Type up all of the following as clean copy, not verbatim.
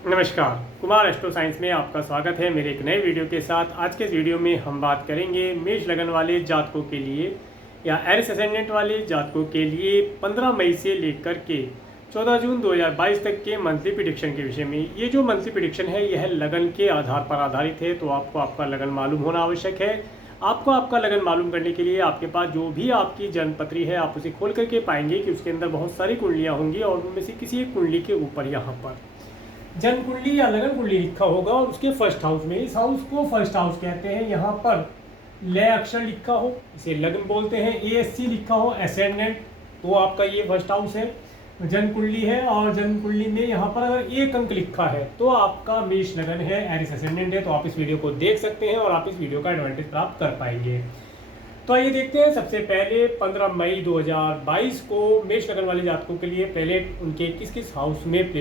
नमस्कार, Kumar astro science में आपका स्वागत है मेरे एक नए वीडियो के साथ। आज के इस वीडियो में हम बात करेंगे मेष लगन वाले जातकों के लिए या एरिस असेंडेंट वाले जातकों के लिए 15 मई से लेकर के 14 जून 2022 तक के मंथली प्रेडिक्शन के विषय में। ये जो मंथली प्रेडिक्शन है यह लगन के आधार पर आधारित है, तो आपको आपका लगन मालूम होना आवश्यक है। आपको आपका लगन मालूम करने के लिए आपके पास जो भी आपकी जन्मपत्री है आप उसे खोल करके पाएंगे कि उसके अंदर बहुत सारी कुंडलियाँ होंगी और उनमें से किसी एक कुंडली के ऊपर यहाँ पर जन्म कुंडली या लगन कुंडली लिखा होगा और उसके फर्स्ट हाउस में, इस हाउस को फर्स्ट हाउस कहते हैं, यहाँ पर लय अक्षर लिखा हो इसे लग्न बोलते हैं, ASC लिखा हो एसेंडेंट, तो आपका ये फर्स्ट हाउस है, जन्म कुंडली है। और जन्म कुंडली में यहाँ पर अगर एक अंक लिखा है तो आपका मेष लगन है, एरिस असेंडेंट है। तो आप इस वीडियो को देख सकते हैं और आप इस वीडियो का एडवांटेज प्राप्त कर पाएंगे। तो आइए देखते हैं। सबसे पहले 15 मई 2022 को मेष लगन वाले जातकों के लिए प्लेनेट उनके किस किस हाउस में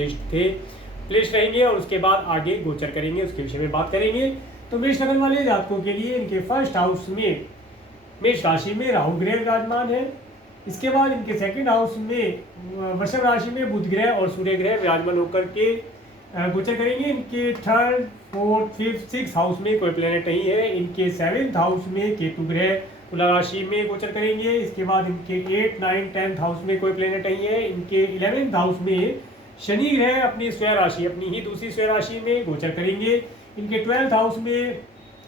प्लेस रहेंगे और उसके बाद आगे गोचर करेंगे, उसके विषय में बात करेंगे। तो मेष लगन वाले जातकों के लिए इनके फर्स्ट हाउस में मेष राशि में राहु ग्रह विराजमान है। इसके बाद इनके सेकंड हाउस में वृषभ राशि में बुध ग्रह और सूर्य ग्रह विराजमान होकर के गोचर करेंगे। इनके third, fourth, fifth, six house में कोई प्लेनेट नहीं है। इनके सेवेंथ हाउस में केतु ग्रह तुला राशि में गोचर करेंगे। इसके बाद इनके 8, 9, 10th हाउस में कोई प्लेनेट नहीं है। इनके 11th हाउस में शनि ग्रह अपनी स्वयं राशि, अपनी ही दूसरी स्वयं राशि में गोचर करेंगे। इनके 12th हाउस में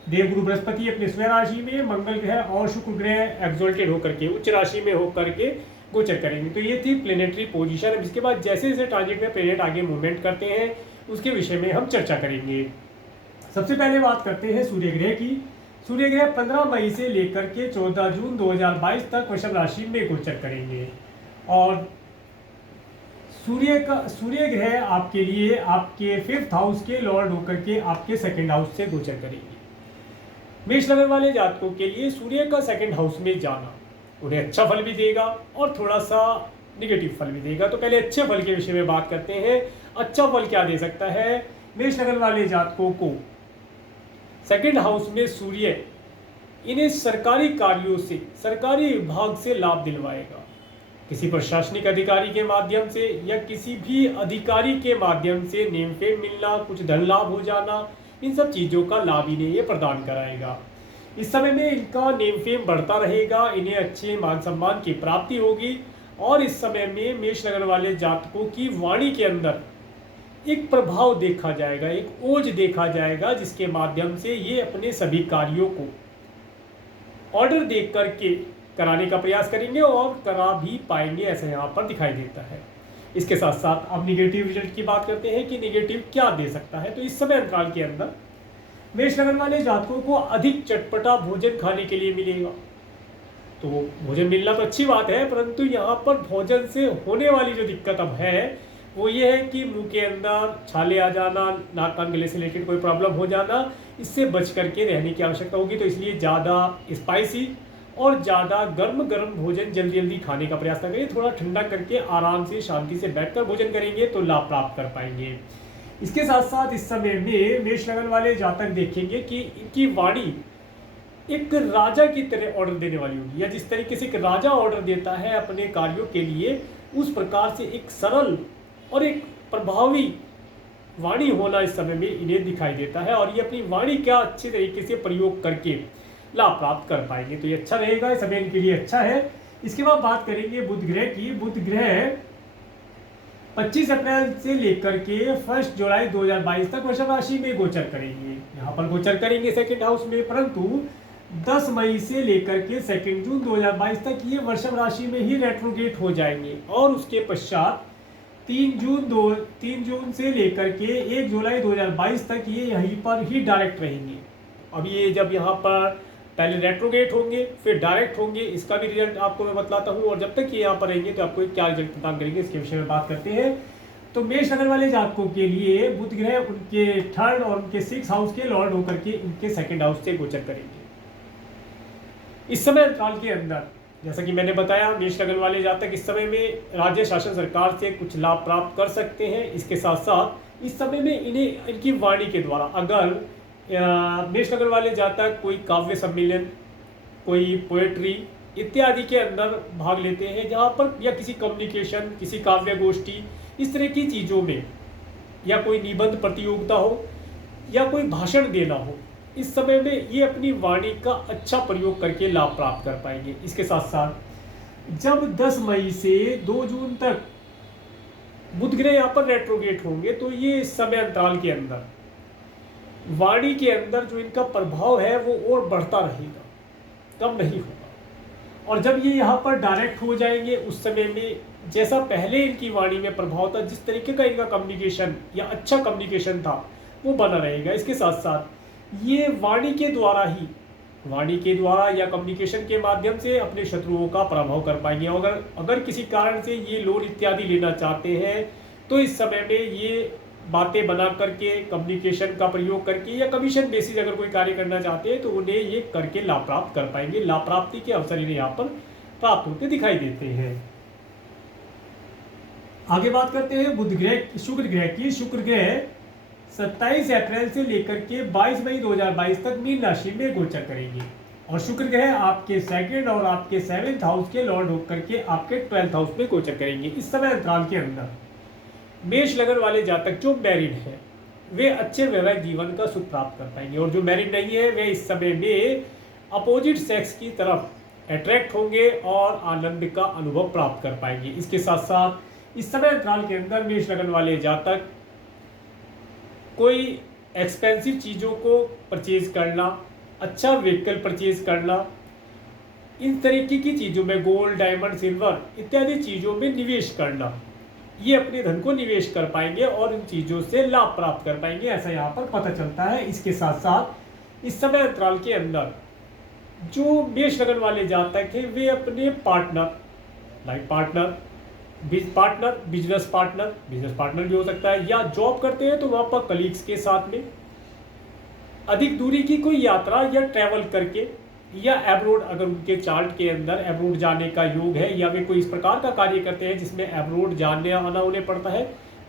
देवगुरु बृहस्पति अपने स्वयं राशि में, मंगल ग्रह और शुक्र ग्रह एक्सोल्टेड होकर के उच्च राशि में होकर के गोचर करेंगे। तो ये थी प्लेनेटरी पोजीशन। इसके बाद जैसे जैसे ट्रांजिट में प्लेनेट आगे मूवमेंट करते हैं उसके विषय में हम चर्चा करेंगे। सबसे पहले बात करते हैं सूर्य ग्रह की। सूर्य ग्रह 15 मई से लेकर के 14 जून 2022 तक वृषभ राशि में गोचर करेंगे और सूर्य ग्रह आपके लिए आपके 5th हाउस के लॉर्ड होकर के आपके सेकंड हाउस से गोचर करेंगे। मेष लगन वाले जातकों के लिए सूर्य का सेकंड हाउस में जाना उन्हें अच्छा फल भी देगा और थोड़ा सा निगेटिव फल भी देगा। तो पहले अच्छे फल के विषय में बात करते हैं। अच्छा फल क्या दे सकता है मेष लगन वाले जातकों को? सेकंड हाउस में सूर्य इन्हें सरकारी कार्यों से, सरकारी विभाग से लाभ दिलवाएगा। किसी प्रशासनिक अधिकारी के माध्यम से या किसी भी अधिकारी के माध्यम से नेम फेम मिलना, कुछ धन लाभ हो जाना, इन सब चीज़ों का लाभ इन्हें ये प्रदान कराएगा। इस समय में इनका नेम फेम बढ़ता रहेगा, इन्हें अच्छे मान सम्मान की प्राप्ति होगी और इस समय में मेष लगन वाले जातकों की वाणी के अंदर एक प्रभाव देखा जाएगा, एक ओज देखा जाएगा, जिसके माध्यम से ये अपने सभी कार्यों को ऑर्डर देख करके कराने का प्रयास करेंगे और करा भी पाएंगे, ऐसा यहाँ पर दिखाई देता है। इसके साथ साथ अब निगेटिव रिजल्ट की बात करते हैं कि निगेटिव क्या दे सकता है। तो इस समय अंतराल के अंदर मेष लगन वाले जातकों को अधिक चटपटा भोजन खाने के लिए मिलेगा। तो भोजन मिलना तो अच्छी बात है, परंतु यहाँ पर भोजन से होने वाली जो दिक्कत अब है वो ये है कि मुंह के अंदर छाले आ जाना, नाक कान गले से रिलेटेड कोई प्रॉब्लम हो जाना, इससे बच करके रहने की आवश्यकता होगी। तो इसलिए ज़्यादा स्पाइसी और ज़्यादा गर्म भोजन जल्दी जल्दी खाने का प्रयास करेंगे। थोड़ा ठंडा करके आराम से शांति से बैठकर भोजन करेंगे तो लाभ प्राप्त कर पाएंगे। इसके साथ साथ इस समय में मेष लगन वाले जातक देखेंगे कि इनकी वाणी एक राजा की तरह ऑर्डर देने वाली होगी, या जिस तरीके से एक राजा ऑर्डर देता है अपने कार्यों के लिए, उस प्रकार से एक सरल और एक प्रभावी वाणी होना इस समय में इन्हें दिखाई देता है और ये अपनी वाणी का अच्छे तरीके से प्रयोग करके लाभ प्राप्त कर पाएंगे। तो ये अच्छा रहेगा, इस समय इनके लिए अच्छा है। इसके बाद बात करेंगे बुध ग्रह की। बुध ग्रह 25 अप्रैल से लेकर के 1 जुलाई 2022 तक वृषभ राशि में गोचर करेंगे। यहाँ पर गोचर करेंगे सेकंड हाउस में, परंतु 10 मई से लेकर के 2 जून 2022 तक ये वृषभ राशि में ही रेट्रोगेट हो जाएंगे और उसके पश्चात 3 जून से लेकर के 1 जुलाई 2022 तक ये यहीं पर ही डायरेक्ट रहेंगे। अब ये जब यहाँ पर पहले रेट्रोगेट होंगे फिर डायरेक्ट होंगे, इसका भी रिजल्ट आपको मैं बतलाता हूँ। और जब तक ये यहाँ पर रहेंगे तो आपको क्या रिजल्ट प्रदान करेंगे इसके विषय में बात करते हैं। तो मेष लगन वाले जातकों के लिए बुध ग्रह उनके 3rd और उनके 6th हाउस के लॉर्ड होकर के इनके 2nd हाउस से गोचर करेंगे। इस समय अंतराल के अंदर जैसा कि मैंने बताया, मेष लगन वाले जातक इस समय में राज्य शासन सरकार से कुछ लाभ प्राप्त कर सकते हैं। इसके साथ साथ इस समय में इन्हें इनकी वाणी के द्वारा अगर मेष लगन वाले जातक कोई काव्य सम्मेलन, कोई पोएट्री इत्यादि के अंदर भाग लेते हैं, जहाँ पर या किसी कम्युनिकेशन, किसी काव्य गोष्ठी, इस तरह की चीज़ों में या कोई निबंध प्रतियोगिता हो या कोई भाषण देना हो, इस समय में ये अपनी वाणी का अच्छा प्रयोग करके लाभ प्राप्त कर पाएंगे। इसके साथ साथ जब 10 मई से 2 जून तक बुध ग्रह यहाँ पर रेट्रोगेट होंगे, तो ये इस समय अंतराल के अंदर वाणी के अंदर जो इनका प्रभाव है वो और बढ़ता रहेगा, कम नहीं होगा। और जब ये यहाँ पर डायरेक्ट हो जाएंगे, उस समय में जैसा पहले इनकी वाणी में प्रभाव था, जिस तरीके का इनका कम्युनिकेशन या अच्छा कम्युनिकेशन था, वो बना रहेगा। इसके साथ साथ ये वाणी के द्वारा या कम्युनिकेशन के माध्यम से अपने शत्रुओं का प्रभाव कर पाएंगे। अगर किसी कारण से ये लोन इत्यादि लेना चाहते हैं, तो इस समय में ये बातें बना करके, कम्युनिकेशन का प्रयोग करके या कमीशन बेसिस अगर कोई कार्य करना चाहते हैं, तो उन्हें ये करके लाभ प्राप्त कर पाएंगे। लाभ प्राप्ति के अवसर इन्हें यहाँ पर प्राप्त होते दिखाई देते हैं। आगे बात करते हैं बुध ग्रह, शुक्र ग्रह की। शुक्र ग्रह 27 अप्रैल से लेकर के 22 मई 2022 तक मीन राशि में गोचर करेंगे। और शुक्र ग्रह आपके सेकंड और आपके 7th हाउस के लॉर्ड होकर के आपके 12th हाउस में गोचर करेंगे। इस समय अंतराल के अंदर मेष लगन वाले जातक जो मैरिड हैं, वे अच्छे वैवाहिक जीवन का सुख प्राप्त कर पाएंगे। और जो मैरिड नहीं है, वे इस समय में अपोजिट सेक्स की तरफ अट्रैक्ट होंगे और आनंद का अनुभव प्राप्त कर पाएंगे। इसके साथ साथ इस समय अंतराल के अंदर मेष लगन वाले जातक कोई एक्सपेंसिव चीज़ों को परचेज करना, अच्छा व्हीकल परचेज करना, इन तरीके की चीज़ों में गोल्ड, डायमंड, सिल्वर इत्यादि चीज़ों में निवेश करना, ये अपने धन को निवेश कर पाएंगे और इन चीज़ों से लाभ प्राप्त कर पाएंगे, ऐसा यहाँ पर पता चलता है। इसके साथ साथ इस समय अंतराल के अंदर जो मेष लगन वाले जातक हैं, वे अपने partner, life partner, business partner भी हो सकता है, या जॉब करते हैं तो वहाँ पर कलीग्स के साथ में अधिक दूरी की कोई यात्रा या ट्रैवल करके, या एब्रोड अगर उनके चार्ट के अंदर एब्रोड जाने का योग है, या वे कोई इस प्रकार का कार्य करते हैं जिसमें एब्रोड जाने आना उन्हें पड़ता है,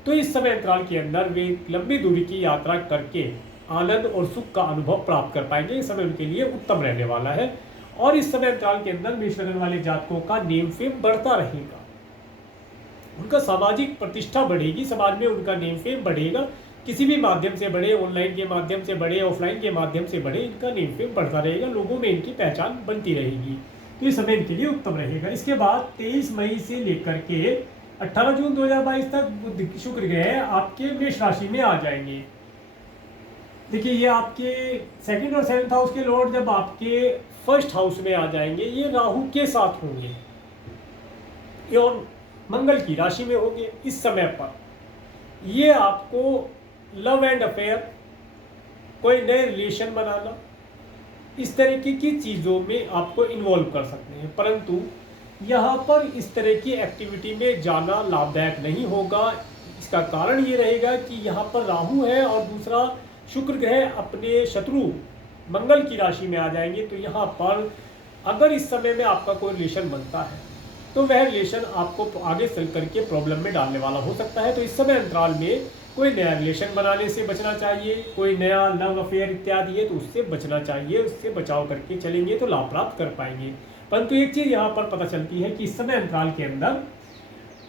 तो इस समय अंतराल के अंदर वे लंबी दूरी की यात्रा करके आनंद और सुख का अनुभव प्राप्त कर पाएंगे। इस समय उनके लिए उत्तम रहने वाला है। और इस समय अंतराल के अंदर मेष लगन वाले जातकों का नेम फेम बढ़ता रहेगा, उनका सामाजिक प्रतिष्ठा बढ़ेगी, समाज में उनका नेम फेम बढ़ेगा, किसी भी माध्यम से बढ़े, ऑनलाइन के माध्यम से बढ़े, ऑफलाइन के माध्यम से बढ़े, इनका नेम फेम बढ़ता रहेगा, लोगों में इनकी पहचान बनती रहेगी। तो इस समय इनके लिए उत्तम रहेगा। इसके बाद 23 मई से लेकर के 18 जून 2022 तक बुध शुक्र ग्रह आपके मेष राशि में आ जाएंगे। देखिए, ये आपके सेकंड और 7th हाउस के लॉर्ड जब आपके 1st हाउस में आ जाएंगे, ये राहु के साथ होंगे और मंगल की राशि में होंगे। इस समय पर ये आपको लव एंड अफेयर, कोई नए रिलेशन बनाना, इस तरीके की चीज़ों में आपको इन्वॉल्व कर सकते हैं, परंतु यहाँ पर इस तरह की एक्टिविटी में जाना लाभदायक नहीं होगा। इसका कारण ये रहेगा कि यहाँ पर राहु है और दूसरा शुक्र ग्रह अपने शत्रु मंगल की राशि में आ जाएंगे। तो यहाँ पर अगर इस समय में आपका कोई रिलेशन बनता है, तो वह रिलेशन आपको आगे चल करके प्रॉब्लम में डालने वाला हो सकता है। तो इस समय अंतराल में कोई नया रिलेशन बनाने से बचना चाहिए, कोई नया लव अफेयर इत्यादि है तो उससे बचना चाहिए, उससे बचाव करके चलेंगे तो लाभ प्राप्त कर पाएंगे। परंतु एक चीज़ यहाँ पर पता चलती है कि इस समय अंतराल के अंदर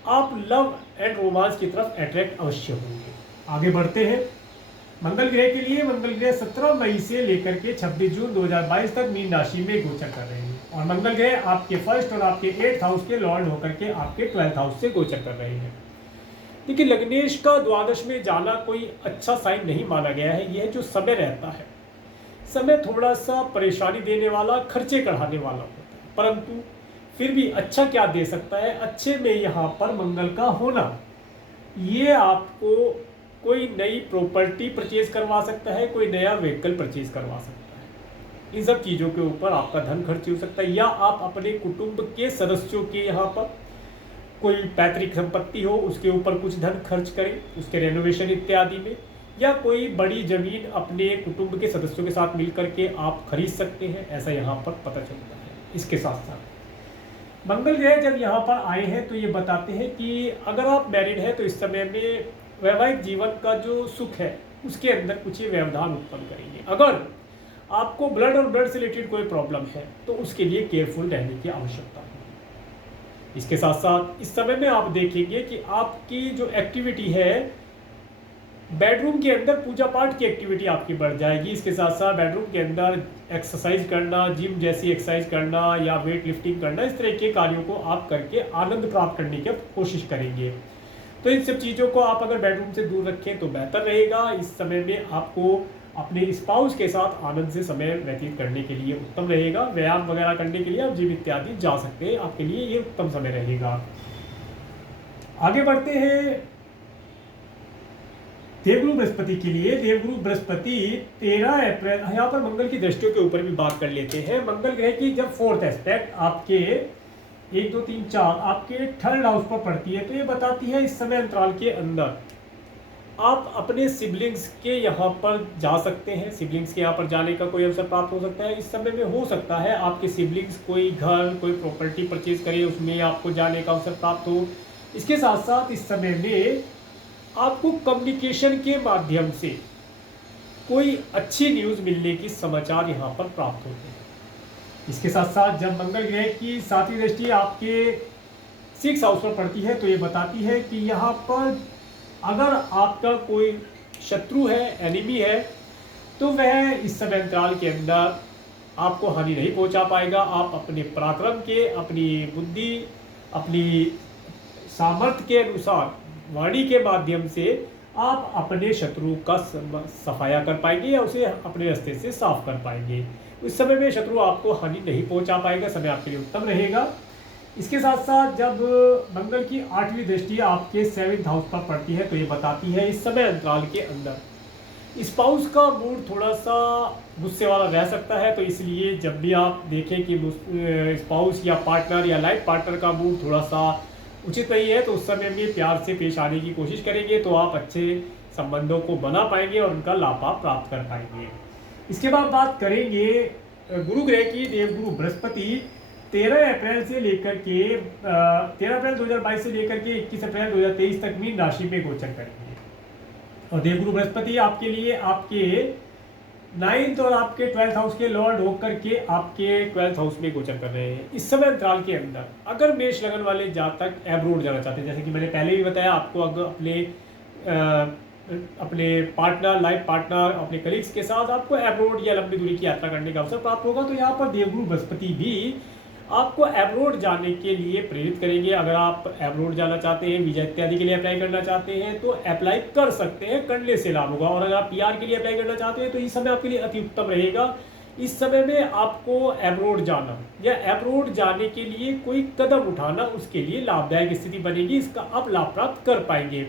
आप लव एंड रोमांस की तरफ अट्रैक्ट अवश्य होंगे। आगे बढ़ते हैं मंगल ग्रह के लिए। मंगल ग्रह 17 मई से लेकर के 26 जून 2022 तक मीन राशि में गोचर कर रहे हैं और मंगल ग्रह आपके 1st और आपके 8th हाउस के लॉर्ड होकर के आपके 12th हाउस से गोचर कर रहे हैं। देखिए, लग्नेश का द्वादश में जाना कोई अच्छा साइन नहीं माना गया है। यह जो समय रहता है, समय थोड़ा सा परेशानी देने वाला, खर्चे बढ़ाने वाला होता है, परंतु फिर भी अच्छा क्या दे सकता है, अच्छे में यहाँ पर मंगल का होना ये आपको कोई नई प्रॉपर्टी परचेज करवा सकता है, कोई नया व्हीकल परचेज करवा सकता है। इन सब चीज़ों के ऊपर आपका धन खर्च हो सकता है, या आप अपने कुटुंब के सदस्यों के यहाँ पर कोई पैतृक संपत्ति हो उसके ऊपर कुछ धन खर्च करें, उसके रेनोवेशन इत्यादि में, या कोई बड़ी जमीन अपने कुटुंब के सदस्यों के साथ मिलकर के आप खरीद सकते हैं, ऐसा यहाँ पर पता चलता है। इसके साथ साथ मंगल ग्रह जब यहाँ पर आए हैं तो ये बताते हैं कि अगर आप मैरिड हैं तो इस समय में वैवाहिक जीवन का जो सुख है उसके अंदर कुछ ये व्यवधान उत्पन्न करेंगे। अगर आपको ब्लड और ब्लड से रिलेटेड कोई प्रॉब्लम है तो उसके लिए केयरफुल रहने की आवश्यकता है। इसके साथ साथ इस समय में आप देखेंगे कि आपकी जो एक्टिविटी है बेडरूम के अंदर पूजा पाठ की एक्टिविटी आपकी बढ़ जाएगी। इसके साथ साथ बेडरूम के अंदर एक्सरसाइज करना, जिम जैसी एक्सरसाइज करना या वेट लिफ्टिंग करना, इस तरह के कार्यों को आप करके आनंद प्राप्त करने की कोशिश करेंगे। तो इन सब चीज़ों को आप अगर बेडरूम से दूर रखें तो बेहतर रहेगा। इस समय में आपको अपने स्पाउस के साथ आनंद से समय व्यतीत करने के लिए उत्तम रहेगा। व्यायाम वगैरह करने के लिए आप जिम इत्यादि जा सकते हैं, आपके लिए ये उत्तम समय रहेगा। आगे बढ़ते हैं देवगुरु बृहस्पति के लिए। देवगुरु बृहस्पति 13 अप्रैल, यहाँ पर मंगल की दृष्टियों के ऊपर भी बात कर लेते हैं। मंगल ग्रह की जब फोर्थ एस्पेक्ट आपके 1 2 3 4 आपके थर्ड हाउस पर पड़ती है तो ये बताती है इस समय अंतराल के अंदर आप अपने सिबलिंग्स के यहाँ पर जा सकते हैं। सिबलिंग्स के यहाँ पर जाने का कोई अवसर प्राप्त हो सकता है। इस समय में हो सकता है आपके सिबलिंग्स कोई घर, कोई प्रॉपर्टी परचेज करे, उसमें आपको जाने का अवसर प्राप्त हो। इसके साथ साथ इस समय में आपको कम्युनिकेशन के माध्यम से कोई अच्छी न्यूज़ मिलने की समाचार यहाँ पर प्राप्त होते हैं। इसके साथ साथ जब मंगल ग्रह की 7वीं दृष्टि आपके 6 हाउस पर पड़ती है तो ये बताती है कि यहाँ पर अगर आपका कोई शत्रु है, एनिमी है, तो वह इस समय अंतराल के अंदर आपको हानि नहीं पहुँचा पाएगा। आप अपने पराक्रम के, अपनी बुद्धि, अपनी सामर्थ्य के अनुसार वाणी के माध्यम से आप अपने शत्रु का सफाया कर पाएंगे या उसे अपने रास्ते से साफ कर पाएंगे। उस समय में शत्रु आपको हानि नहीं पहुंचा पाएगा, समय आपके लिए उत्तम रहेगा। इसके साथ साथ जब मंगल की 8वीं दृष्टि आपके 7th हाउस पर पड़ती है तो ये बताती है इस समय अंतराल के अंदर स्पाउस का मूड थोड़ा सा गुस्से वाला रह सकता है। तो इसलिए जब भी आप देखें कि स्पाउस या पार्टनर या लाइफ पार्टनर का मूड थोड़ा सा उचित नहीं है तो उस समय में प्यार से पेश आने की कोशिश करेंगे तो आप अच्छे संबंधों को बना पाएंगे और उनका लाभ आप प्राप्त कर पाएंगे। इसके बाद बात करेंगे गुरु ग्रह की। देवगुरु बृहस्पति 13 अप्रैल से लेकर के 13 अप्रैल 2022 से लेकर के 21 अप्रैल 2023 तक मीन राशि में गोचर करेंगे। और देवगुरु बृहस्पति आपके लिए आपके 9th और आपके 12th हाउस के लॉर्ड होकर के आपके 12th हाउस में गोचर कर रहे हैं। इस समय अंतराल के अंदर अगर मेष लगन वाले जातक एब्रोड जाना चाहते हैं, जैसे कि मैंने पहले भी बताया आपको, अगर अपने पार्टनर, लाइफ पार्टनर, अपने कलीग्स के साथ आपको एब्रोड या लंबी दूरी की यात्रा करने का अवसर प्राप्त होगा तो यहाँ पर देवगुरु बृहस्पति भी आपको एब्रोड जाने के लिए प्रेरित करेंगे। अगर आप एब्रोड जाना चाहते हैं, वीजा इत्यादि के लिए अप्लाई करना चाहते हैं तो अप्लाई कर सकते हैं, करने से लाभ होगा। और अगर आप पीआर के लिए अप्लाई करना चाहते हैं तो इस समय आपके लिए अति उत्तम रहेगा। इस समय में आपको एब्रोड जाना या एब्रोड जाने के लिए कोई कदम उठाना, उसके लिए लाभदायक स्थिति बनेगी, इसका आप लाभ प्राप्त कर पाएंगे।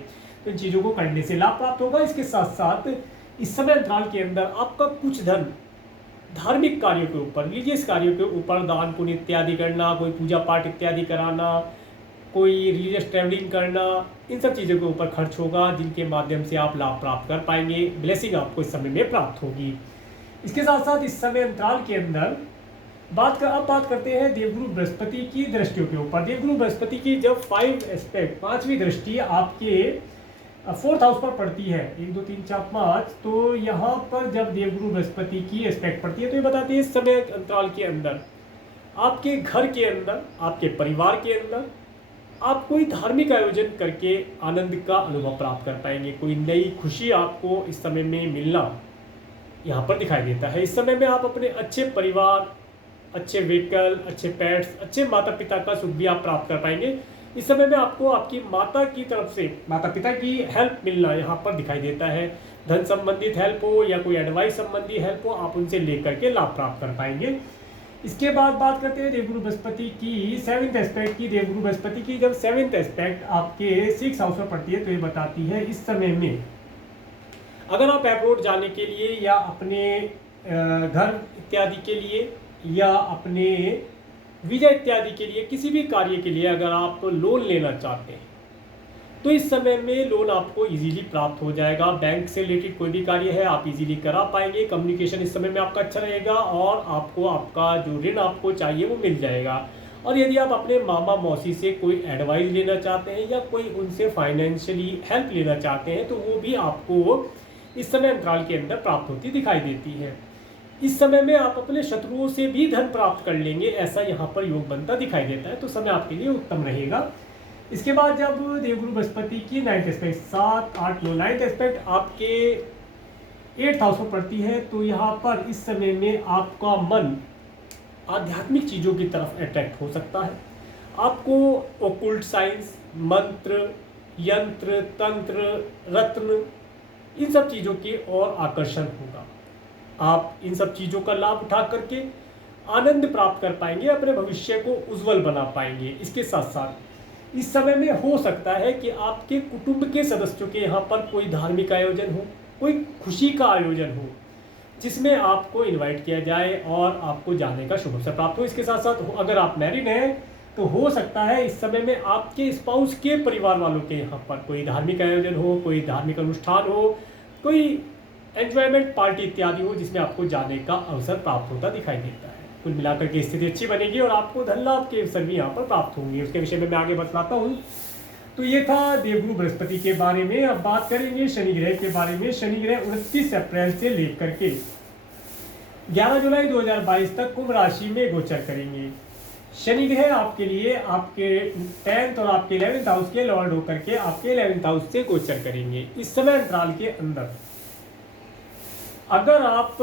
तो इन चीज़ों को करने से लाभ प्राप्त होगा। इसके साथ साथ इस समय अंतराल के अंदर आपका कुछ धन धार्मिक कार्यों के ऊपर, रिलीजियस कार्यों के ऊपर, दान पुण्य इत्यादि करना, कोई पूजा पाठ इत्यादि कराना, कोई रिलीजियस ट्रैवलिंग करना, इन सब चीज़ों के ऊपर खर्च होगा जिनके माध्यम से आप लाभ प्राप्त कर पाएंगे। ब्लेसिंग आपको इस समय में प्राप्त होगी। इसके साथ साथ इस समय अंतराल के अंदर अब बात करते हैं देवगुरु बृहस्पति की दृष्टियों के ऊपर। देवगुरु बृहस्पति की जब 5 एस्पेक्ट, 5वीं दृष्टि आपके 4th हाउस पर पड़ती है, 1 2 3 4 5, तो यहाँ पर जब देवगुरु बृहस्पति की एस्पेक्ट पड़ती है तो ये बताती है इस समय अंतराल के अंदर आपके घर के अंदर, आपके परिवार के अंदर आप कोई धार्मिक आयोजन करके आनंद का अनुभव प्राप्त कर पाएंगे। कोई नई खुशी आपको इस समय में मिलना यहाँ पर दिखाई देता है। इस समय में आप अपने अच्छे परिवार, अच्छे व्हीकल, अच्छे पेट्स, अच्छे माता पिता का सुख भी आप प्राप्त कर पाएंगे। इस समय में आपको आपकी माता की तरफ से, माता पिता की हेल्प मिलना यहाँ पर दिखाई देता है। धन संबंधित हेल्प हो या कोई एडवाइस संबंधी हेल्प हो, आप उनसे लेकर के लाभ प्राप्त कर पाएंगे। इसके बाद बात करते हैं देवगुरु बृहस्पति की 7th एस्पेक्ट की। देवगुरु बृहस्पति की जब 7th एस्पेक्ट आपके 6 हाउस में पड़ती है तो ये बताती है इस समय में अगर आप एब्रोड जाने के लिए या अपने घर इत्यादि के लिए या अपने वीजा इत्यादि के लिए, किसी भी कार्य के लिए अगर आप लोन लेना चाहते हैं तो इस समय में लोन आपको इजीली प्राप्त हो जाएगा। बैंक से रिलेटेड कोई भी कार्य है आप इजीली करा पाएंगे। कम्युनिकेशन इस समय में आपका अच्छा रहेगा और आपको आपका जो ऋण आपको चाहिए वो मिल जाएगा। और यदि आप अपने मामा मौसी से कोई एडवाइस लेना चाहते हैं या कोई उनसे फाइनेंशियली हेल्प लेना चाहते हैं तो वो भी आपको इस समय अंतराल के अंदर प्राप्त होती दिखाई देती है। इस समय में आप अपने शत्रुओं से भी धन प्राप्त कर लेंगे, ऐसा यहाँ पर योग बनता दिखाई देता है। तो समय आपके लिए उत्तम रहेगा। इसके बाद जब देवगुरु बृहस्पति की 9th एस्पेक्ट 7, 8, 9 9th एस्पेक्ट आपके 8th हाउस में पड़ती है, तो यहाँ पर इस समय में आपका मन आध्यात्मिक चीज़ों की तरफ अट्रैक्ट हो सकता है। आपको ओकुल्ट साइंस, मंत्र, यंत्र, तंत्र, रत्न, इन सब चीज़ों की ओर आकर्षण होगा। आप इन सब चीज़ों का लाभ उठा करके आनंद प्राप्त कर पाएंगे, अपने भविष्य को उज्जवल बना पाएंगे। इसके साथ साथ इस समय में हो सकता है कि आपके कुटुंब के सदस्यों के यहाँ पर कोई धार्मिक आयोजन हो, कोई खुशी का आयोजन हो, जिसमें आपको इनवाइट किया जाए और आपको जाने का शुभ अवसर प्राप्त हो। इसके साथ साथ अगर आप मैरिड हैं तो हो सकता है इस समय में आपके स्पाउस के परिवार वालों के यहाँ पर कोई धार्मिक आयोजन हो, कोई धार्मिक अनुष्ठान हो, कोई एंजॉयमेंट पार्टी इत्यादि हो, जिसमें आपको जाने का अवसर प्राप्त होता दिखाई देता है। कुल मिलाकर के स्थिति अच्छी बनेगी और आपको धन लाभ के अवसर भी यहाँ पर प्राप्त होंगे। उसके विषय में मैं आगे बतलाता हूँ। तो ये था देवगुरु बृहस्पति के बारे में। अब बात करेंगे शनि ग्रह के बारे में। शनि ग्रह 29 अप्रैल से लेकर के 11 जुलाई 2022 तक कुंभ राशि में गोचर करेंगे। शनि ग्रह आपके लिए आपके 10th और आपके 11th हाउस के लॉर्ड होकर के आपके 11th हाउस से गोचर करेंगे। इस समय अंतराल के अंदर अगर आप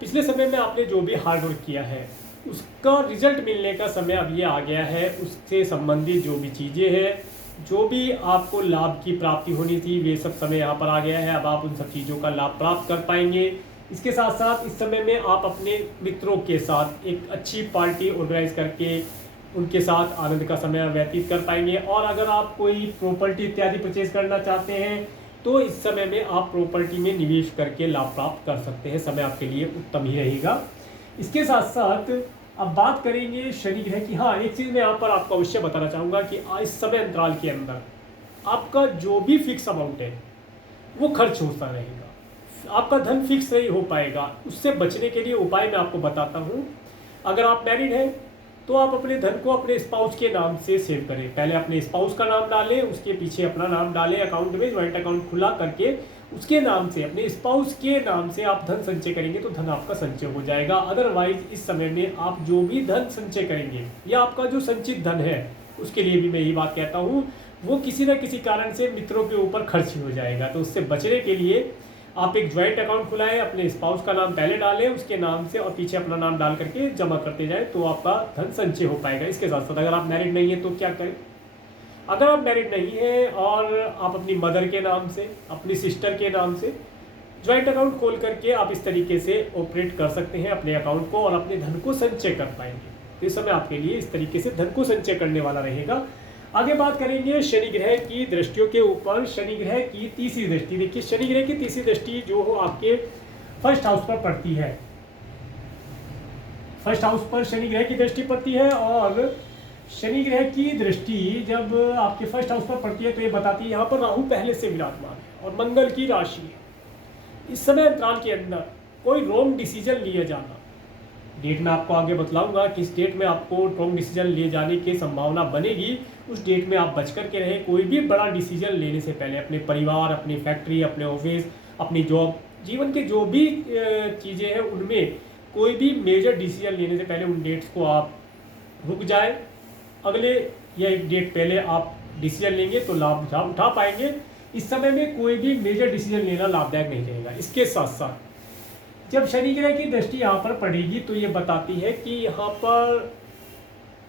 पिछले समय में आपने जो भी हार्ड वर्क किया है उसका रिजल्ट मिलने का समय अब ये आ गया है। उससे संबंधित जो भी चीज़ें हैं, जो भी आपको लाभ की प्राप्ति होनी थी, वे सब समय यहाँ पर आ गया है। अब आप उन सब चीज़ों का लाभ प्राप्त कर पाएंगे। इसके साथ साथ इस समय में आप अपने मित्रों के साथ एक अच्छी पार्टी ऑर्गेनाइज करके उनके साथ आनंद का समय व्यतीत कर पाएंगे। और अगर आप कोई प्रॉपर्टी इत्यादि परचेज करना चाहते हैं तो इस समय में आप प्रॉपर्टी में निवेश करके लाभ प्राप्त कर सकते हैं। समय आपके लिए उत्तम ही रहेगा। इसके साथ साथ अब बात करेंगे शनि ग्रह की। हाँ, एक चीज़ मैं यहाँ पर आपको अवश्य बताना चाहूँगा कि इस समय अंतराल के अंदर आपका जो भी फिक्स अमाउंट है वो खर्च होता रहेगा। आपका धन फिक्स नहीं हो पाएगा। उससे बचने के लिए उपाय मैं आपको बताता हूँ। अगर आप मैरिड हैं तो आप अपने धन को अपने स्पाउस के नाम से सेव करें। पहले अपने स्पाउस का नाम डालें, उसके पीछे अपना नाम डालें अकाउंट में, ज्वाइंट अकाउंट खुला करके उसके नाम से, अपने स्पाउस के नाम से आप धन संचय करेंगे तो धन आपका संचय हो जाएगा। अदरवाइज इस समय में आप जो भी धन संचय करेंगे या आपका जो संचित धन है, उसके लिए भी मैं यही बात कहता हूँ, वो किसी न किसी कारण से मित्रों के ऊपर खर्च हो जाएगा। तो उससे बचने के लिए आप एक ज्वाइंट अकाउंट खुलाएं, अपने स्पाउस का नाम पहले डालें उसके नाम से और पीछे अपना नाम डाल करके जमा करते जाएं, तो आपका धन संचय हो पाएगा। इसके साथ साथ अगर आप मैरिड नहीं हैं तो क्या करें? अगर आप मैरिड नहीं हैं और आप अपनी मदर के नाम से, अपनी सिस्टर के नाम से ज्वाइंट अकाउंट खोल करके आप इस तरीके से ऑपरेट कर सकते हैं अपने अकाउंट को और अपने धन को संचय कर पाएंगे। तो इस समय आपके लिए इस तरीके से धन को संचय करने वाला रहेगा। आगे बात करेंगे शनि ग्रह की दृष्टियों के ऊपर। शनि ग्रह की तीसरी दृष्टि, देखिए शनि ग्रह की तीसरी दृष्टि जो हो आपके फर्स्ट हाउस पर पड़ती है। फर्स्ट हाउस पर शनि ग्रह की दृष्टि पड़ती है और शनि ग्रह की दृष्टि जब आपके फर्स्ट हाउस पर पड़ती है तो ये बताती है यहाँ पर राहु पहले से विराजमान है और मंगल की राशि है। इस समय अंतराल के अंदर कोई रॉन्ग डिसीजन लिए जाना, डेट में आपको आगे बतलाऊंगा किस डेट में आपको रॉन्ग डिसीजन लिए जाने की संभावना बनेगी, उस डेट में आप बच कर के रहें। कोई भी बड़ा डिसीजन लेने से पहले अपने परिवार, अपनी फैक्ट्री, अपने ऑफिस, अपनी जॉब, जीवन के जो भी चीज़ें हैं उनमें कोई भी मेजर डिसीजन लेने से पहले उन डेट्स को आप रुक जाए। अगले या एक डेट पहले आप डिसीजन लेंगे तो लाभ उठा पाएंगे। इस समय में कोई भी मेजर डिसीजन लेना लाभदायक नहीं रहेगा। इसके साथ साथ जब शनि ग्रह की दृष्टि यहाँ पर पड़ेगी तो ये बताती है कि यहाँ पर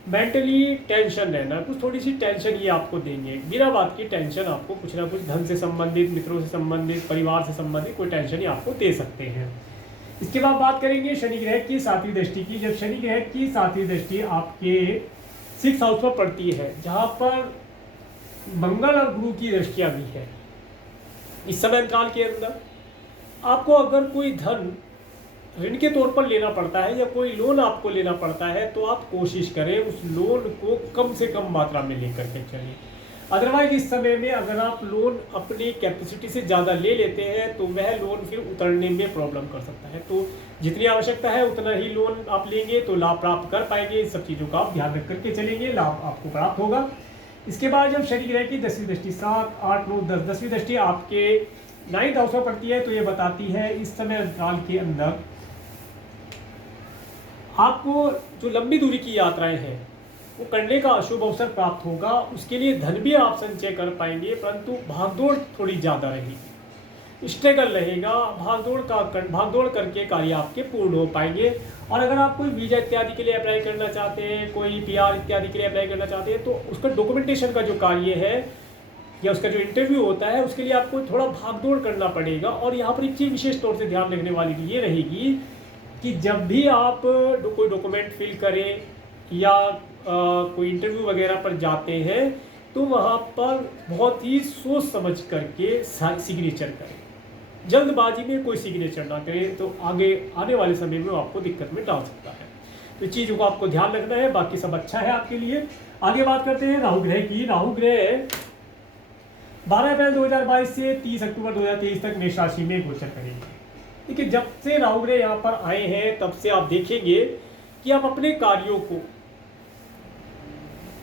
मेंटली टेंशन रहना, कुछ थोड़ी सी टेंशन ये आपको देंगे। बिना बात की टेंशन आपको कुछ ना कुछ धन से संबंधित, मित्रों से संबंधित, परिवार से संबंधित कोई टेंशन ही आपको दे सकते हैं। इसके बाद बात करेंगे शनि ग्रह की सातवीं दृष्टि की। जब शनि ग्रह की सातवीं दृष्टि आपके 6th हाउस पर पड़ती है जहाँ पर मंगल और गुरु की दृष्टियाँ भी है, इस समय अंतराल के अंदर आपको अगर कोई धन ऋण के तौर पर लेना पड़ता है या कोई लोन आपको लेना पड़ता है तो आप कोशिश करें उस लोन को कम से कम मात्रा में लेकर के चलें। अदरवाइज इस समय में अगर आप लोन अपनी कैपेसिटी से ज़्यादा ले लेते हैं तो वह लोन फिर उतरने में प्रॉब्लम कर सकता है। तो जितनी आवश्यकता है उतना ही लोन आप लेंगे तो लाभ प्राप्त कर पाएंगे। इन सब चीज़ों का आप ध्यान रख करके चलेंगे, लाभ आपको प्राप्त होगा। इसके बाद जब शनि ग्रह की 10वीं दृष्टि 7, 8, 9, 10 10वीं दृष्टि आपके 9th हाउस में पड़ती है तो ये बताती है इस समय अंतराल के अंदर आपको जो लंबी दूरी की यात्राएं हैं वो करने का अशुभ अवसर प्राप्त होगा। उसके लिए धन भी आप संचय कर पाएंगे, परंतु भागदौड़ थोड़ी ज़्यादा रहेगी, स्ट्रगल रहेगा, भागदौड़ करके कार्य आपके पूर्ण हो पाएंगे। और अगर आप कोई वीज़ा इत्यादि के लिए अप्लाई करना चाहते हैं, कोई PR इत्यादि के लिए अप्लाई करना चाहते हैं, तो उसका डॉक्यूमेंटेशन का जो कार्य है या उसका जो इंटरव्यू होता है, उसके लिए आपको थोड़ा भागदौड़ करना पड़ेगा। और यहाँ पर एक चीज़ विशेष तौर से ध्यान रखने वाली ये रहेगी कि जब भी आप कोई डॉक्यूमेंट फिल करें या कोई इंटरव्यू वगैरह पर जाते हैं, तो वहाँ पर बहुत ही सोच समझ करके सिग्नेचर करें। जल्दबाजी में कोई सिग्नेचर ना करें, तो आगे आने वाले समय में आपको दिक्कत में डाल सकता है। तो चीज़ों को आपको ध्यान रखना है। बाकी सब अच्छा है आपके लिए। आगे बात करते हैं राहु ग्रह की। राहु ग्रह 12 अप्रैल 2022 से 30 अक्टूबर 2023 तक मेष राशि में गोचर करेंगे। देखिए, जब से राहु ग्रह यहाँ पर आए हैं, तब से आप देखेंगे कि आप अपने कार्यों को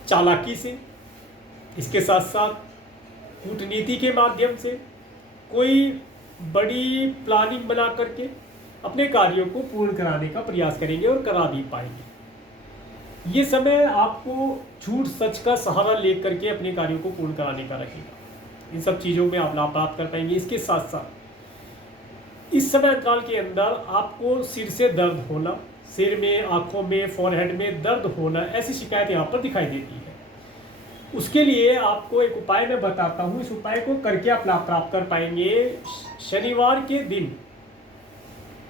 चालाकी से, इसके साथ साथ कूटनीति के माध्यम से, कोई बड़ी प्लानिंग बना करके अपने कार्यों को पूर्ण कराने का प्रयास करेंगे और करा भी पाएंगे। ये समय आपको झूठ सच का सहारा लेकर के अपने कार्यों को पूर्ण कराने का रहेगा। इन सब चीज़ों में आप लाभ प्राप्त कर पाएंगे। इसके साथ साथ इस समय अंतराल के अंदर आपको सिर से दर्द होना, सिर में, आंखों में, फोरहेड में दर्द होना, ऐसी शिकायत यहाँ पर दिखाई देती है। उसके लिए आपको एक उपाय मैं बताता हूँ। इस उपाय को करके आप लाभ प्राप्त कर पाएंगे। शनिवार के दिन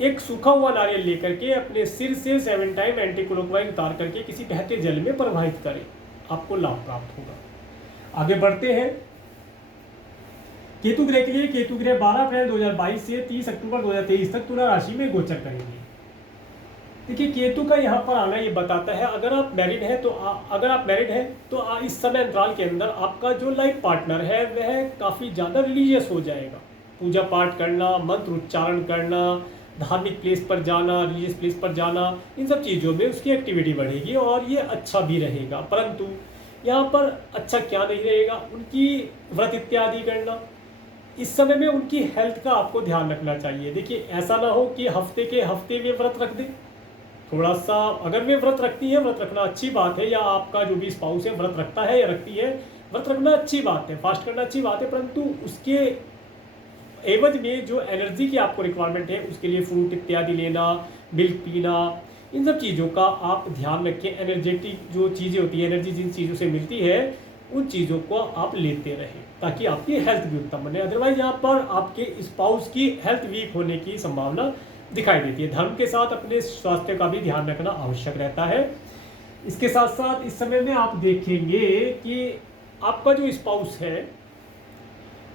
एक सूखा हुआ नारियल लेकर के अपने सिर से 7 टाइम एंटी क्लॉकवाइज उतार करके किसी बहते जल में प्रवाहित करें, आपको लाभ प्राप्त होगा। आगे बढ़ते हैं केतु ग्रह के लिए। केतु ग्रह 12 अप्रैल 2022 से 30 अक्टूबर 2023 तक तुला राशि में गोचर करेंगे। देखिए, केतु का यहाँ पर आना ये बताता है, अगर आप मैरिड हैं तो इस समय अंतराल के अंदर आपका जो लाइफ पार्टनर है वह काफ़ी ज़्यादा रिलीजियस हो जाएगा। पूजा पाठ करना, मंत्र उच्चारण करना, धार्मिक प्लेस पर जाना, रिलीजियस प्लेस पर जाना, इन सब चीज़ों में उसकी एक्टिविटी बढ़ेगी और ये अच्छा भी रहेगा। परंतु यहाँ पर अच्छा क्या नहीं रहेगा, उनकी व्रत इत्यादि करना, इस समय में उनकी हेल्थ का आपको ध्यान रखना चाहिए। देखिए, ऐसा ना हो कि हफ्ते के हफ्ते वे व्रत रख दें। थोड़ा सा, अगर वे व्रत रखती है, व्रत रखना अच्छी बात है, या आपका जो भी स्पाउस है व्रत रखता है या रखती है, व्रत रखना अच्छी बात है, फास्ट करना अच्छी बात है, परंतु उसके एवज में जो एनर्जी की आपको रिक्वायरमेंट है, उसके लिए फ्रूट इत्यादि लेना, मिल्क पीना, इन सब चीज़ों का आप ध्यान रखें। एनर्जेटिक जो चीज़ें होती है, एनर्जी जिन चीज़ों से मिलती है, उन चीज़ों को आप लेते रहें ताकि आपकी हेल्थ भी उत्तम बने। अदरवाइज यहाँ पर आपके स्पाउस की हेल्थ वीक होने की संभावना दिखाई देती है। धर्म के साथ अपने स्वास्थ्य का भी ध्यान रखना आवश्यक रहता है। इसके साथ साथ इस समय में आप देखेंगे कि आपका जो स्पाउस है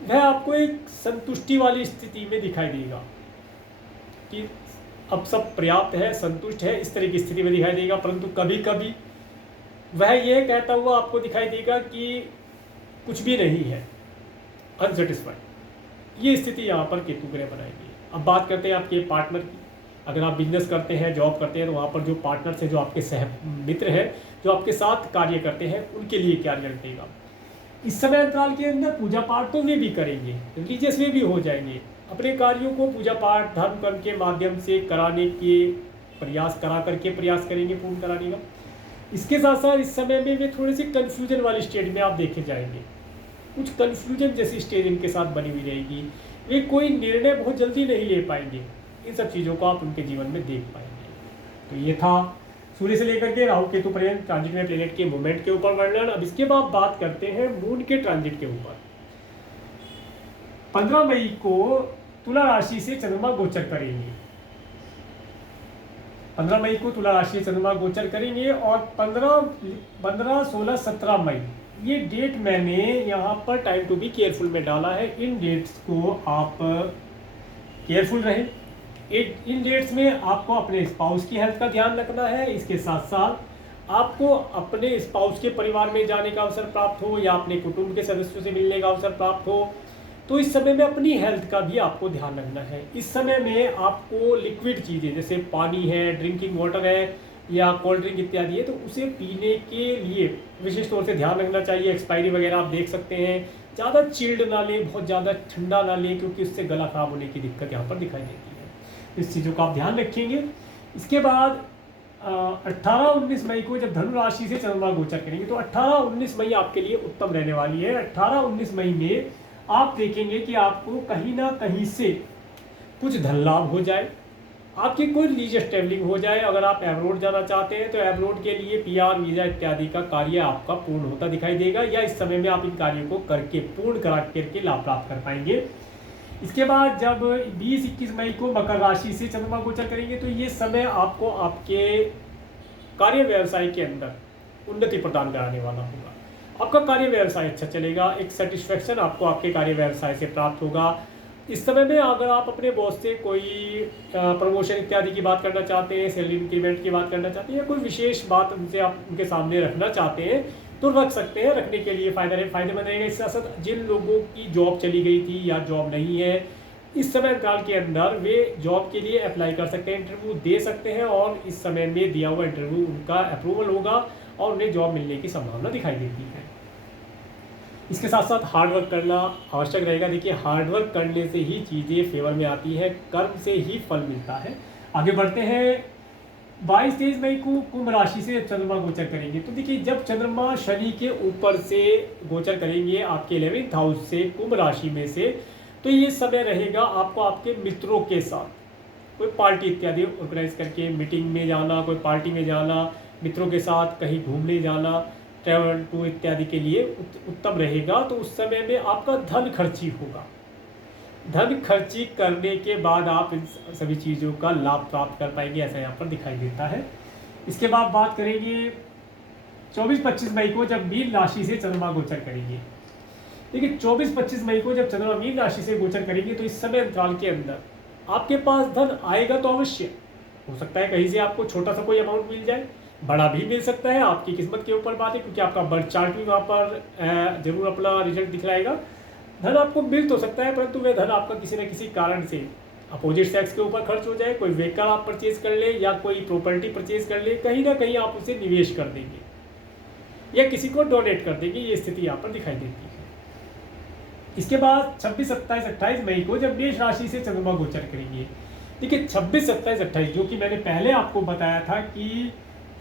वह आपको एक संतुष्टि वाली स्थिति में दिखाई देगा कि अब सब पर्याप्त है, संतुष्ट है, इस तरह की स्थिति में दिखाई देगा। परंतु कभी कभी वह यह कहता हुआ आपको दिखाई देगा कि कुछ भी नहीं है, अनसेटिस्फाइड। ये स्थिति यहाँ पर केतु ग्रह बनाएगी। अब बात करते हैं आपके पार्टनर की। अगर आप बिजनेस करते हैं, जॉब करते हैं, तो वहाँ पर जो पार्टनर्स हैं, जो आपके सह मित्र हैं, जो आपके साथ कार्य करते हैं, उनके लिए क्या रिजल्ट देगा। इस समय अंतराल के अंदर पूजा पाठ तो वे भी करेंगे, रिलीजियस वे भी हो जाएंगे, अपने कार्यों को पूजा पाठ धर्म कर्म के माध्यम से कराने के प्रयास करेंगे पूर्ण कराने का। इसके साथ साथ इस समय में वे थोड़े से कन्फ्यूजन वाली स्टेज में आप देखे जाएंगे। कुछ कन्फ्यूजन जैसी स्टेज इनके साथ बनी हुई रहेगी। वे कोई निर्णय बहुत जल्दी नहीं ले पाएंगे। इन सब चीज़ों को आप उनके जीवन में देख पाएंगे। तो ये था सूर्य से लेकर के राहु केतु पर्यंत ट्रांजिट में प्लेनेट के मूवमेंट के ऊपर वर्णन। अब इसके बाद बात करते हैं मून के ट्रांजिट के ऊपर। 15 मई को तुला राशि से चंद्रमा गोचर करेंगे। 15 मई को तुला राशि से चंद्रमा गोचर करेंगे और 15, 16, 17 मई ये डेट मैंने यहाँ पर टाइम टू बी केयरफुल में डाला है। इन डेट्स को आप केयरफुल रहें। इन डेट्स में आपको अपने स्पाउस की हेल्थ का ध्यान रखना है। इसके साथ साथ आपको अपने स्पाउस के परिवार में जाने का अवसर प्राप्त हो या अपने कुटुंब के सदस्यों से मिलने का अवसर प्राप्त हो, तो इस समय में अपनी हेल्थ का भी आपको ध्यान रखना है। इस समय में आपको लिक्विड चीज़ें जैसे पानी है, ड्रिंकिंग वाटर है या कोल्ड ड्रिंक इत्यादि है, तो उसे पीने के लिए विशेष तौर से ध्यान रखना चाहिए। एक्सपायरी वगैरह आप देख सकते हैं। ज़्यादा चिल्ड ना लें, बहुत ज़्यादा ठंडा ना लें, क्योंकि उससे गला खराब होने की दिक्कत यहाँ पर दिखाई देती है। इस चीज़ों का आप ध्यान रखेंगे। इसके बाद 18-19 मई को जब धनु राशि से चंद्रमा गोचर करेंगे तो 18-19 मई आपके लिए उत्तम रहने वाली है। 18-19 मई में आप देखेंगे कि आपको कहीं ना कहीं से कुछ धन लाभ हो जाए, आपकी कोई रिलीजियस ट्रैवलिंग हो जाए। अगर आप एब्रोड जाना चाहते हैं तो एब्रोड के लिए PR वीज़ा इत्यादि का कार्य आपका पूर्ण होता दिखाई देगा, या इस समय में आप इन कार्यों को करके पूर्ण करा करके लाभ प्राप्त कर पाएंगे। इसके बाद जब 20-21 मई को मकर राशि से चंद्रमा गोचर करेंगे तो ये समय आपको आपके कार्य व्यवसाय के अंदर उन्नति प्रदान कराने वाला होगा। आपका कार्य व्यवसाय अच्छा चलेगा, एक सेटिस्फेक्शन आपको आपके कार्य व्यवसाय से प्राप्त होगा। इस समय में अगर आप अपने बॉस से कोई प्रमोशन इत्यादि की बात करना चाहते हैं, सैलरी इंक्रीमेंट की बात करना चाहते हैं, या कोई विशेष बात उनसे आप उनके सामने रखना चाहते हैं तो रख सकते हैं। रखने के लिए फायदेमंद रहेगा। इसके साथ साथ जिन लोगों की जॉब चली गई थी या जॉब नहीं है, इस समय काल के अंदर वे जॉब के लिए अप्लाई कर सकते हैं, इंटरव्यू दे सकते हैं, और इस समय में दिया हुआ इंटरव्यू उनका अप्रूवल होगा और उन्हें जॉब मिलने की संभावना दिखाई देती है। इसके साथ साथ हार्डवर्क करना आवश्यक रहेगा। देखिए, हार्डवर्क करने से ही चीज़ें फेवर में आती है, कर्म से ही फल मिलता है। आगे बढ़ते हैं। 22-23 मई को कुंभ राशि से चंद्रमा गोचर करेंगे तो देखिए, जब चंद्रमा शनि के ऊपर से गोचर करेंगे आपके 11th हाउस से कुंभ राशि में से, तो ये समय रहेगा आपको आपके मित्रों के साथ कोई पार्टी इत्यादि ऑर्गेनाइज करके मीटिंग में जाना, कोई पार्टी में जाना, मित्रों के साथ कहीं घूमने जाना, ट्रैवल टूर इत्यादि के लिए उत्तम रहेगा। तो उस समय में आपका धन खर्ची होगा। धन खर्ची करने के बाद आप इन सभी चीज़ों का लाभ प्राप्त कर पाएंगे, ऐसा यहाँ पर दिखाई देता है। इसके बाद बात करेंगे 24-25 मई को जब मीन राशि से चंद्रमा गोचर करेंगे। देखिए, 24-25 मई को जब चंद्रमा मीन राशि से गोचर करेंगे तो इस समय अंतराल के अंदर आपके पास धन आएगा तो अवश्य हो सकता है कहीं से आपको छोटा सा कोई अमाउंट मिल जाए, बड़ा भी मिल सकता है। आपकी किस्मत के ऊपर बात है, क्योंकि आपका बर्थ चार्ट भी वहाँ पर जरूर अपना रिजल्ट दिखलाएगा। धन आपको मिल तो सकता है, परंतु वह धन आपका किसी न किसी कारण से अपोजिट सेक्स के ऊपर खर्च हो जाए, कोई व्हीकल आप परचेज कर ले या कोई प्रॉपर्टी परचेज कर ले, कहीं ना कहीं आप उसे निवेश कर देंगे या किसी को डोनेट कर देंगे। ये स्थिति यहाँ पर दिखाई देती है। इसके बाद 26, 27, 28 मई को जब मेष राशि से चंद्रमा गोचर करेंगे। देखिए, 26, 27, 28 जो कि मैंने पहले आपको बताया था कि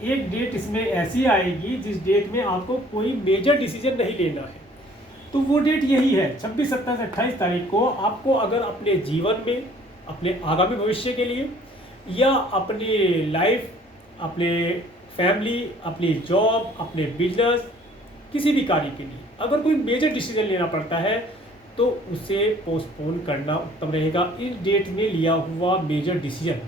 एक डेट इसमें ऐसी आएगी जिस डेट में आपको कोई मेजर डिसीजन नहीं लेना है, तो वो डेट यही है। 26, 27, 28 तारीख को आपको अगर अपने जीवन में, अपने आगामी भविष्य के लिए, या अपनी लाइफ, अपने फैमिली, अपनी जॉब, अपने बिजनेस, किसी भी कार्य के लिए अगर कोई मेजर डिसीजन लेना पड़ता है तो उसे पोस्टपोन करना उत्तम रहेगा। इस डेट में लिया हुआ मेजर डिसीजन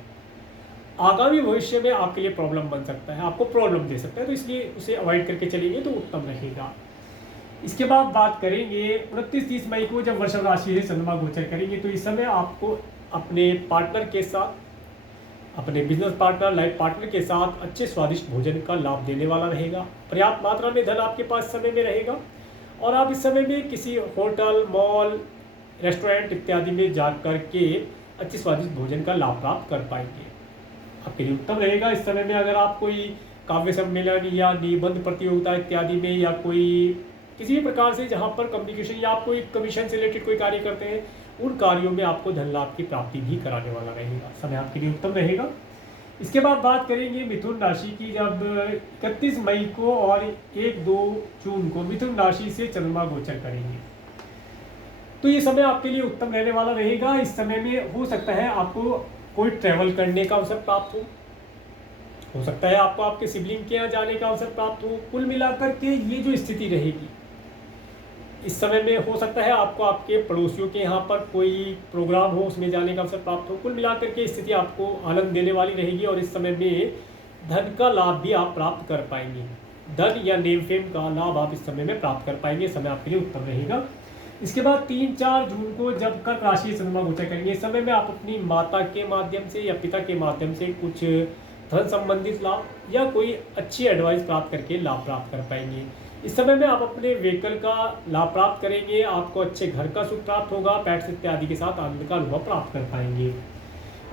आगामी भविष्य में आपके लिए प्रॉब्लम बन सकता है, आपको प्रॉब्लम दे सकता है, तो इसलिए उसे अवॉइड करके चलेंगे तो उत्तम रहेगा। इसके बाद बात करेंगे 29-30 मई को जब वृषभ राशि से चंद्रमा गोचर करेंगे तो इस समय आपको अपने पार्टनर के साथ, अपने बिजनेस पार्टनर, लाइफ पार्टनर के साथ अच्छे स्वादिष्ट भोजन का लाभ देने वाला रहेगा। पर्याप्त मात्रा में धन आपके पास समय में रहेगा और आप इस समय में किसी होटल, मॉल, रेस्टोरेंट इत्यादि में जा कर के अच्छे स्वादिष्ट भोजन का लाभ प्राप्त कर पाएंगे। आपके लिए उत्तम रहेगा। इस समय में अगर आप कोई काव्य सम्मेलन या निबंध प्रतियोगिता इत्यादि में या कोई किसी भी प्रकार से जहाँ पर कम्युनिकेशन या आप कोई कमीशन से रिलेटेड कोई कार्य करते हैं, उन कार्यों में आपको धन लाभ की प्राप्ति भी कराने वाला रहेगा। समय आपके लिए उत्तम रहेगा। इसके बाद बात करेंगे मिथुन राशि की। जब 31 मई को और 1-2 जून को मिथुन राशि से चंद्रमा गोचर करेंगे तो ये समय आपके लिए उत्तम रहने वाला रहेगा। इस समय में हो सकता है आपको कोई ट्रैवल करने का अवसर प्राप्त हो सकता है आपको आपके सिबलिंग के यहाँ जाने का अवसर प्राप्त हो। कुल मिलाकर के ये जो स्थिति रहेगी इस समय में, हो सकता है आपको आपके पड़ोसियों के यहाँ पर कोई प्रोग्राम हो, उसमें जाने का अवसर प्राप्त हो। कुल मिलाकर के स्थिति आपको आनंद देने वाली रहेगी और इस समय में धन का लाभ भी आप प्राप्त कर पाएंगे। धन या नेम फेम का लाभ आप इस समय में प्राप्त कर पाएंगे। समय आपके लिए उत्तम रहेगा। इसके बाद 3-4 जून को जब कर्क राशि से चंद्रमा गोचर करेंगे, इस समय में आप अपनी माता के माध्यम से या पिता के माध्यम से कुछ धन संबंधित लाभ या कोई अच्छी एडवाइस प्राप्त करके लाभ प्राप्त कर पाएंगे। इस समय में आप अपने व्हीकल का लाभ प्राप्त करेंगे, आपको अच्छे घर का सुख प्राप्त होगा, पेट्स इत्यादि के साथ आनंद का अनुभव प्राप्त कर पाएंगे।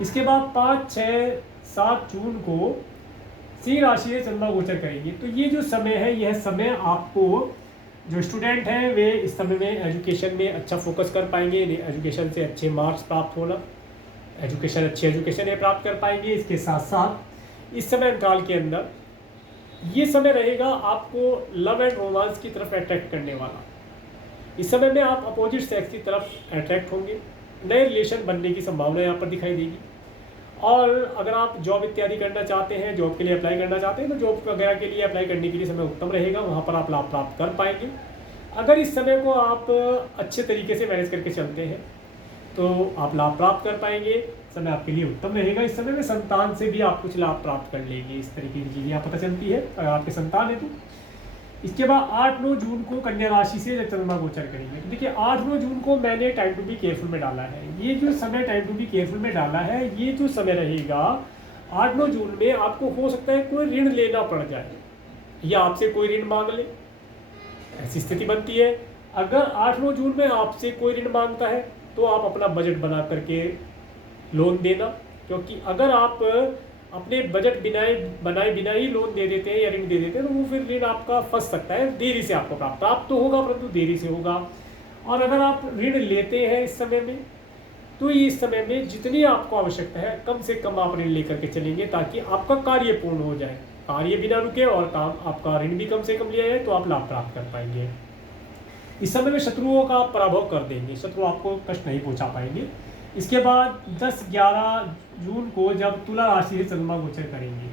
इसके बाद 5, 6, 7 जून को सिंह राशि से चंद्रमा गोचर करेंगे तो ये जो समय है, यह समय आपको, जो स्टूडेंट हैं वे इस समय में एजुकेशन में अच्छा फोकस कर पाएंगे, एजुकेशन से अच्छे मार्क्स प्राप्त होना, अच्छी एजुकेशन प्राप्त कर पाएंगे। इसके साथ साथ इस समय अंतराल के अंदर ये समय रहेगा आपको लव एंड रोमांस की तरफ अट्रैक्ट करने वाला। इस समय में आप अपोजिट सेक्स की तरफ अट्रैक्ट होंगे, नए रिलेशन बनने की संभावना यहाँ पर दिखाई देगी। और अगर आप जॉब इत्यादि करना चाहते हैं, जॉब के लिए अप्लाई करना चाहते हैं, तो जॉब वगैरह के लिए अप्लाई करने के लिए समय उत्तम रहेगा, वहाँ पर आप लाभ प्राप्त कर पाएंगे। अगर इस समय को आप अच्छे तरीके से मैनेज करके चलते हैं तो आप लाभ प्राप्त कर पाएंगे, समय आपके लिए उत्तम रहेगा। इस समय में संतान से भी आप कुछ लाभ प्राप्त कर लेंगे, इस तरीके की चीज़ें यहाँ पता चलती है अगर आपके संतान है तो। इसके बाद 8-9 जून को कन्या राशि से जब चंद्रमा गोचर करेंगे तो देखिए 8-9 जून को मैंने टाइम टू बी केयरफुल में डाला है। ये जो समय टाइम टू बी केयरफुल में डाला है, ये जो समय रहेगा 8-9 जून में, आपको हो सकता है कोई ऋण लेना पड़ जाए या आपसे कोई ऋण मांग ले, ऐसी स्थिति बनती है। अगर 8-9 जून में आपसे कोई ऋण मांगता है तो आप अपना बजट बना करके लोन देना, क्योंकि अगर आप अपने बजट बनाए बिना ही लोन दे देते हैं या ऋण दे देते हैं तो वो फिर ऋण आपका फंस सकता है, देरी से आपको प्राप्त तो होगा परंतु देरी से होगा। और अगर आप ऋण लेते हैं इस समय में तो इस समय में जितनी आपको आवश्यकता है कम से कम आप ऋण लेकर के चलेंगे ताकि आपका कार्य पूर्ण हो जाए, कार्य बिना रुके और काम आपका ऋण भी कम से कम लिया जाए तो आप लाभ प्राप्त कर पाएंगे। इस समय में शत्रुओं का पराभव कर देंगे, शत्रु आपको कष्ट नहीं पहुंचा पाएंगे। इसके बाद 10-11 जून को जब तुला राशि से चंद्रमा गोचर करेंगे,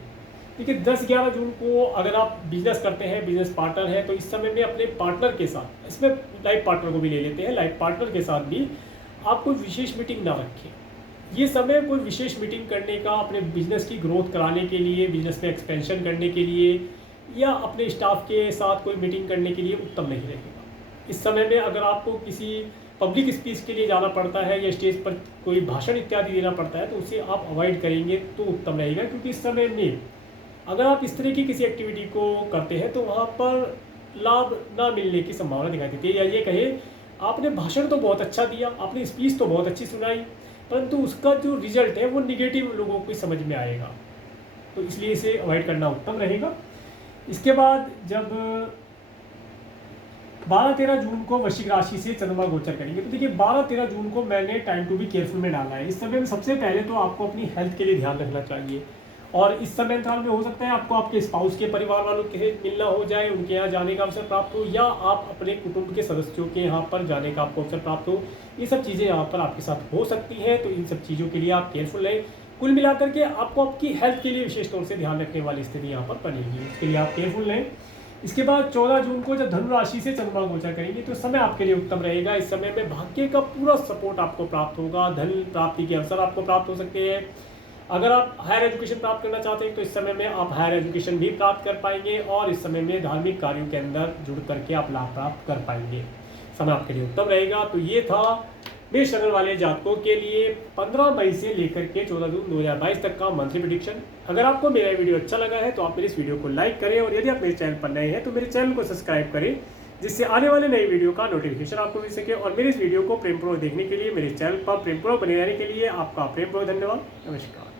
देखिए 10-11 जून को अगर आप बिजनेस करते हैं, बिजनेस पार्टनर है, तो इस समय में अपने पार्टनर के साथ, इसमें लाइफ पार्टनर को भी ले लेते हैं, लाइफ पार्टनर के साथ भी आप कोई विशेष मीटिंग ना रखें। ये समय कोई विशेष मीटिंग करने का, अपने बिजनेस की ग्रोथ कराने के लिए, बिजनेस में एक्सपेंशन करने के लिए या अपने स्टाफ के साथ कोई मीटिंग करने के लिए उत्तम नहीं रहेगा। इस समय में अगर आपको किसी पब्लिक स्पीच के लिए जाना पड़ता है या स्टेज पर कोई भाषण इत्यादि देना पड़ता है तो उसे आप अवॉइड करेंगे तो उत्तम रहेगा, क्योंकि इस समय में अगर आप इस तरह की किसी एक्टिविटी को करते हैं तो वहाँ पर लाभ ना मिलने की संभावना दिखाई देती है। या ये कहे आपने भाषण तो बहुत अच्छा दिया, आपने स्पीच तो बहुत अच्छी सुनाई, परंतु उसका जो रिजल्ट है वो निगेटिव लोगों को समझ में आएगा, तो इसलिए इसे अवॉइड करना उत्तम रहेगा। इसके बाद जब 12-13 जून को वृश्चिक राशि से चंद्रमा गोचर करेंगे तो देखिए 12-13 जून को मैंने टाइम टू बी केयरफुल में डाला है। इस समय में सबसे पहले तो आपको अपनी हेल्थ के लिए ध्यान रखना चाहिए, और इस समय अंतराल में हो सकता है आपको आपके स्पाउस के परिवार वालों के मिलना हो जाए, उनके यहाँ जाने का अवसर प्राप्त हो, या आप अपने कुटुंब के सदस्यों के यहाँ पर जाने का आपको अवसर प्राप्त हो। ये सब चीज़ें यहाँ पर आपके साथ हो सकती हैं, तो इन सब चीज़ों के लिए आप केयरफुल रहें। कुल मिलाकर के आपको आपकी हेल्थ के लिए विशेष तौर से ध्यान रखने वाली स्थिति यहाँ पर बनेगी, उसके लिए आप केयरफुल रहें। इसके बाद 14 जून को जब धनु राशि से चंद्रमा गोचर करेंगे तो समय आपके लिए उत्तम रहेगा। इस समय में भाग्य का पूरा सपोर्ट आपको प्राप्त होगा, धन प्राप्ति के अवसर आपको प्राप्त हो सकते हैं। अगर आप हायर एजुकेशन प्राप्त करना चाहते हैं तो इस समय में आप हायर एजुकेशन भी प्राप्त कर पाएंगे, और इस समय में धार्मिक कार्यों के अंदर जुड़ करके आप लाभ प्राप्त कर पाएंगे, समय आपके लिए उत्तम रहेगा। तो ये था मेष लग्न वाले जातकों के लिए 15 मई से लेकर के 14 जून 2022 तक का मंथली प्रेडिक्शन। अगर आपको मेरा वीडियो अच्छा लगा है तो आप मेरे इस वीडियो को लाइक करें, और यदि आप मेरे चैनल पर नए हैं तो मेरे चैनल को सब्सक्राइब करें, जिससे आने वाले नई वीडियो का नोटिफिकेशन आपको मिल सके। और मेरे इस वीडियो को प्रेमपूर्वक देखने के लिए, मेरे चैनल पर प्रेमपूर्वक बने रहने के लिए आपका प्रेमपूर्वक धन्यवाद। नमस्कार।